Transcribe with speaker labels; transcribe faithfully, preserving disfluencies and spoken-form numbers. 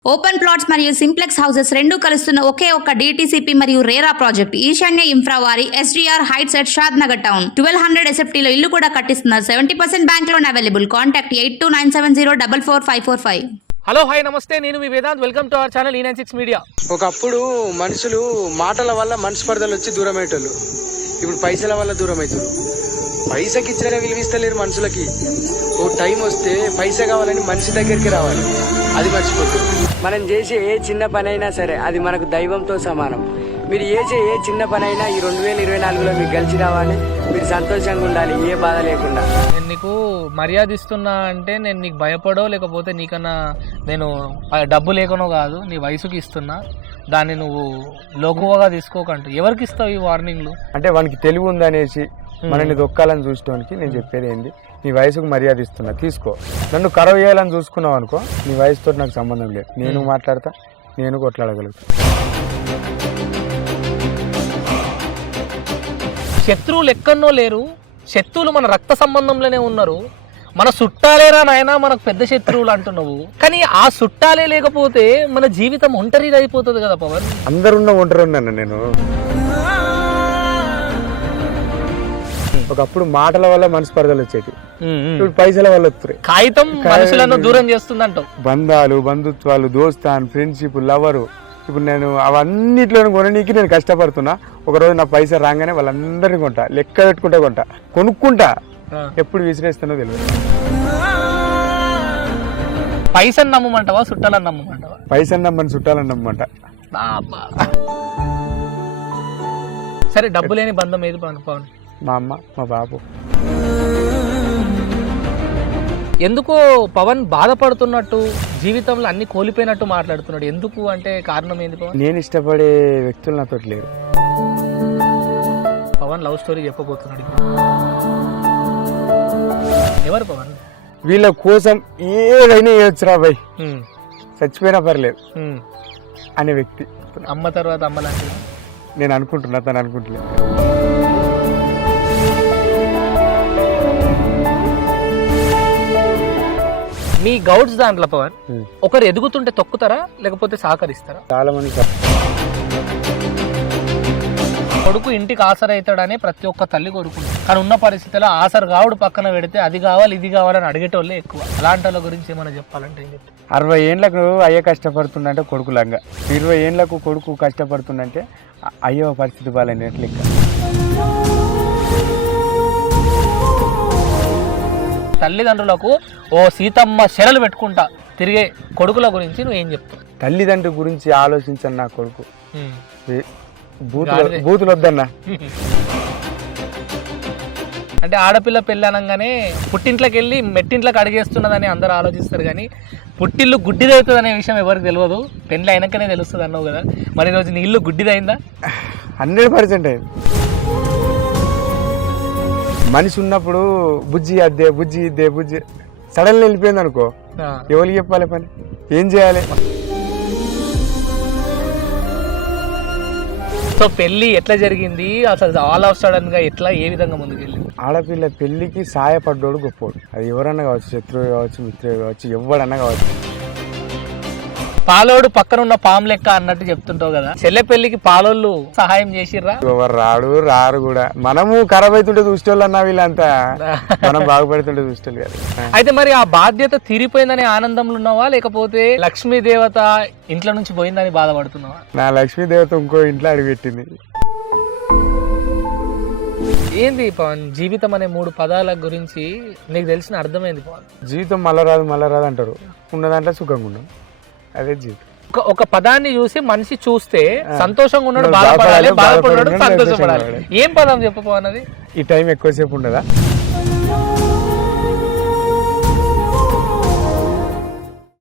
Speaker 1: Open plots మరియు simplex houses రెండు కలుస్తున్న ఒకే ఒక్క డీటీసీపీ మరియు రేరా ప్రాజెక్ట్ ఈశాన్య ఇన్ఫ్రా వారి SDR heights at Shadnagar town twelve hundred ఎస్ఎఫ్టీలో ఇల్లు కూడా కట్టిస్తున్నారు. Seventy percent bank loan available. Contact eight two nine seven zero double four five four five.
Speaker 2: Hello hi నమస్తే, నేను మీ Vedant. Welcome to our channel ఈ nine six media.
Speaker 3: ఒకప్పుడు మనుషులు మాటల వల్ల మనసు పరదలు వచ్చి దూరం అయ్యేటోళ్ళు, ఇప్పుడు పైసల వల్ల దూరం అవుతారు. పైసకి ఇచ్చిన విలువిస్తలేరు మనుషులకి. ఓ టైం వస్తే పైసా కావాలని మనిషి దగ్గరికి రావాలి, అది మర్చిపోతుంది. మనం చేసే ఏ చిన్న పని అయినా సరే అది మనకు దైవంతో సమానం. మీరు చేసే ఏ చిన్న పని అయినా ఈ రెండు వేల ఇరవై నాలుగులో మీకు కలిసి రావాలి. మీరు సంతోషంగా ఉండాలి, ఏ బాధ లేకుండా.
Speaker 2: నేను నీకు మర్యాద ఇస్తున్నా అంటే నేను నీకు భయపడో లేకపోతే నీకన్నా నేను డబ్బు లేకనో కాదు, నీ వయసుకి ఇస్తున్నా. దాన్ని నువ్వు లోకువగా తీసుకోకంటూ ఎవరికి ఇస్తావు ఈ వార్నింగ్లు?
Speaker 3: అంటే వానికి తెలివి ఉందనేసి మనల్ని దొక్కాలని చూసుకోవడానికి నేను చెప్పేది ఏంది, నీ వయసుకు మర్యాద ఇస్తున్నా, తీసుకో. నన్ను కరవ చేయాలని చూసుకున్నావు అనుకో, నీ వయసుతో నాకు సంబంధం లేదు. నేను మాట్లాడతా, నేను కొట్లాడగలుగుతా.
Speaker 2: శత్రువులు ఎక్కడనో లేరు, శత్రువులు మన రక్త సంబంధంలోనే ఉన్నారు. మన చుట్టాలేరా నాయనా మనకు పెద్ద శత్రువులు అంటున్నావు, కానీ ఆ చుట్టాలే లేకపోతే మన జీవితం ఒంటరిగా అయిపోతుంది కదా పవన్.
Speaker 3: అందరున్న ఒంటరి ఉన్నాను నేను. ఒకప్పుడు మాటల వల్ల మనసు పరదలు వచ్చేది, ఇప్పుడు పైసల వల్ల వస్తున్నాయి.
Speaker 2: కాగితం మనుషులను దూరం చేస్తుంది అంటావు.
Speaker 3: బంధాలు, బంధుత్వాలు, దోస్తాన్, ఫ్రెండ్షిప్, లవరు, ఇప్పుడు నేను అవన్నిట్లో కొననీకి నేను కష్టపడుతున్నా. ఒకరోజు నా పైసా రాగానే వాళ్ళందరినీ కొంటా, లెక్క పెట్టుకుంటా కొంటా, కొనుక్కుంటా. ఎప్పుడు విసిరేస్తానో తెలియదు.
Speaker 2: పైసలు నమ్మమంటావా చుట్టాలని నమ్మమంటావా?
Speaker 3: పైసలు నమ్మని చుట్టాలని నమ్మమంట.
Speaker 2: సరే, డబ్బు లేని బంధం ఏది పవన్?
Speaker 3: మా అమ్మ, మా బాబు.
Speaker 2: ఎందుకో పవన్ బాధపడుతున్నట్టు, జీవితంలో అన్ని కోల్పోయినట్టు మాట్లాడుతున్నాడు. ఎందుకు అంటే కారణం ఏంది పవన్?
Speaker 3: నేను ఇష్టపడే వ్యక్తులు నాతో లేరు.
Speaker 2: పవన్ లవ్ స్టోరీ చెప్పబోతున్నాడు. ఎవరు పవన్?
Speaker 3: వీళ్ళ కోసం ఏదైనా చేయొచ్చురా భయ్, చచ్చిపోయినా పర్లేదు అనే వ్యక్తి.
Speaker 2: అమ్మ తర్వాత అమ్మ లాంటిది
Speaker 3: నేను అనుకుంటున్నా, తను అనుకుంటలేదు.
Speaker 2: మీ గౌడ్స్ దాంట్లో పవన్ ఒకరు ఎదుగుతుంటే తొక్కుతారా లేకపోతే సహకరిస్తారా?
Speaker 3: చాలా మంది
Speaker 2: కొడుకు ఇంటికి ఆసర అవుతాడని ప్రతి ఒక్క తల్లి కోరుకుంటుంది, కానీ ఉన్న పరిస్థితిలో ఆసర కావుడు పక్కన పెడితే అది కావాలి ఇది కావాలని అడిగేటోళ్ళే ఎక్కువ. అలాంటి వాళ్ళ గురించి ఏమైనా చెప్పాలంటే ఏం చెప్తారు?
Speaker 3: అరవై ఏళ్ళకు అయ్యే కష్టపడుతుందంటే కొడుకు లంగా, ఇరవై ఏళ్ళకు కొడుకు కష్టపడుతుందంటే అయ్యో పరిస్థితి బాగాలేనట్లు. ఇంకా
Speaker 2: తల్లిదండ్రులకు ఓ సీతమ్మ శరలు పెట్టుకుంటా తిరిగే కొడుకుల గురించి నువ్వు ఏం చెప్తావు?
Speaker 3: తల్లిదండ్రుల గురించి ఆలోచించను నా కొడుకు. బూతులు బూతులు వద్దన్నా.
Speaker 2: అంటే ఆడపిల్ల పెళ్ళి అనగానే పుట్టింట్లోకి వెళ్ళి మెట్టింట్లోకి అడిగేస్తున్నదని అందరూ ఆలోచిస్తారు, కానీ పుట్టిల్లు గుడ్డిదవుతుంది అనే విషయం ఎవరికి తెలియదు. పెళ్ళి అయినాకనే తెలుస్తుంది అన్నావు కదా, మరి ఈరోజు నీ ఇల్లు గుడ్డిదైందా?
Speaker 3: హండ్రెడ్ పర్సెంట్ అయింది. మనిషి ఉన్నప్పుడు బుజ్జి అద్దే బుజ్జి ఇద్దే బుజ్జి సడన్గా వెళ్ళిపోయింది అనుకో, ఎవరికి చెప్పాలి పని, ఏం చేయాలి?
Speaker 2: సో పెళ్లి ఎట్లా జరిగింది అసలు? ఆల్ ఆఫ్ సడన్ గా ఎట్లా, ఏ విధంగా ముందుకెళ్ళింది?
Speaker 3: ఆడపిల్ల పెళ్లికి సాయపడ్డోడు గొప్పోడు. అది ఎవరన్నా కావచ్చు, శత్రువు కావచ్చు, మిత్రుడు కావచ్చు, ఎవడన్నా కావచ్చు.
Speaker 2: పాలోడు పక్కన ఉన్న పాము లెక్క అన్నట్టు చెప్తుంటావు కదా, చెల్లె పెళ్లికి పాలోళ్ళు సహాయం చేసిర్రా?
Speaker 3: ఎవరు రాడు రారు కూడా. మనము ఖరాబ్ అవుతుంటే చూసేవాళ్ళు అన్నా, వీళ్ళంతా మనం బాగుపడుతుంటే చూసేవాళ్ళు కదా.
Speaker 2: అయితే మరి ఆ బాధ్యత తీరిపోయిందనే ఆనందంలో ఉన్నావా లేకపోతే లక్ష్మీ దేవత ఇంట్లో నుంచి పోయిందని బాధపడుతున్నావా?
Speaker 3: నా లక్ష్మీ దేవత ఇంకో ఇంట్లో అడిగిపెట్టింది.
Speaker 2: ఏంది పవన్ జీవితం అనే మూడు పదాల గురించి నీకు తెలిసిన అర్థమైంది పవన్?
Speaker 3: జీవితం మళ్ళా రాదు మళ్ళా రాదు అంటారు, ఉన్నదంటే సుఖంగా ఉన్నాం, అదే జీవితం.
Speaker 2: ఒక పదాన్ని చూసి మనిషి చూస్తే సంతోషంగా ఉన్నాడు బాధపడాలి, బాధపడాడు సంతోషపడాలి. ఏం పదం చెప్పు పవన్ అది?
Speaker 3: ఈ టైం ఎక్కువసేపు ఉండదా?